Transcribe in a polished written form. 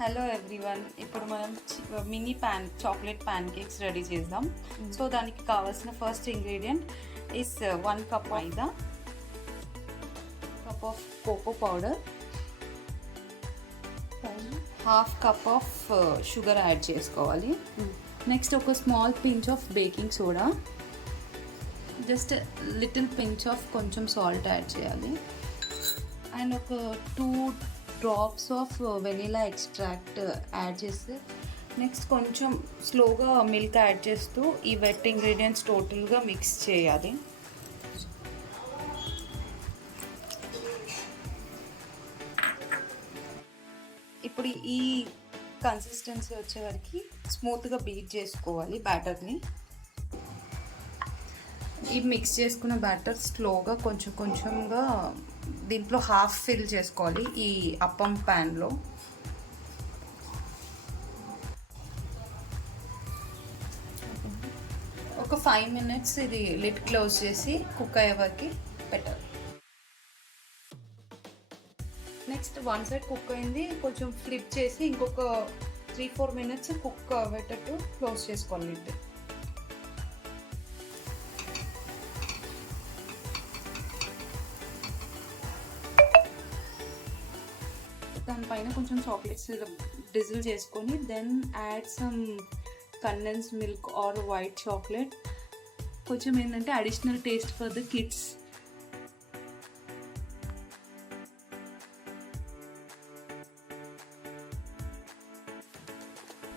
Hello everyone, ఇప్పుడు మనం mini chocolate pan cakes ready చేద్దాం. సో దానికి కావాల్సిన first ingredient is 1 cup maida, cup of cocoa powder, half cup of sugar add చేసుకోవాలి. Next ఒక small pinch of baking soda, just little pinch of కొంచెం salt add చేయాలి, and ఒక 2 drops of vanilla extract add చేస్తే next కొంచెం స్లోగా milk add చేస్తూ ఈ వెట్ ఇంగ్రీడియంట్స్ టోటల్గా మిక్స్ చేయాలి. ఇప్పుడు ఈ కన్సిస్టెన్సీ వచ్చే వరకు స్మూత్గా బీట్ చేసుకోవాలి బ్యాటర్ని. ఈ మిక్స్ చేసుకున్న బ్యాటర్ స్లోగా కొంచెం కొంచెంగా దీంట్లో హాఫ్ ఫిల్ చేసుకోవాలి ఈ అప్పం ప్యాన్లో. ఒక 5 minutes ఇది లిడ్ క్లోజ్ చేసి కుక్ అయ్యే వరకు పెట్టాలి. నెక్స్ట్ 1 సైడ్ కుక్ అయింది, కొంచెం ఫ్లిప్ చేసి ఇంకొక 3-4 minutes కుక్ అయ్యేటట్టు క్లోజ్ చేసుకోవాలి లిడ్. దానిపైన కొంచెం చాక్లెట్స్ డిజిల్ చేసుకొని then add some condensed milk or white chocolate. కొంచెం ఏంటంటే additional taste for the kids.